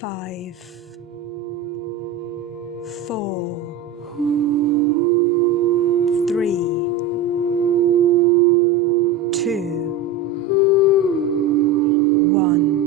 5, 4, 3, 2, 1.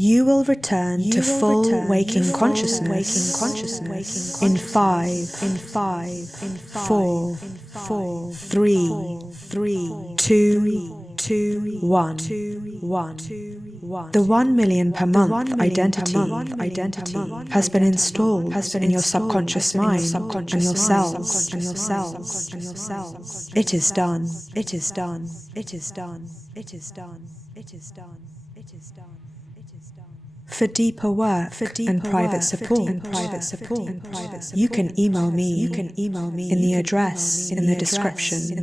You will return to full waking consciousness in 5, 4, 3, 2, 1. The 1 million per month identity has been installed in your subconscious mind and your cells. It is done. It is done. It is done. It is done. It is done. It is done. It is done. For deeper work and private support, you can email me in the address in the description.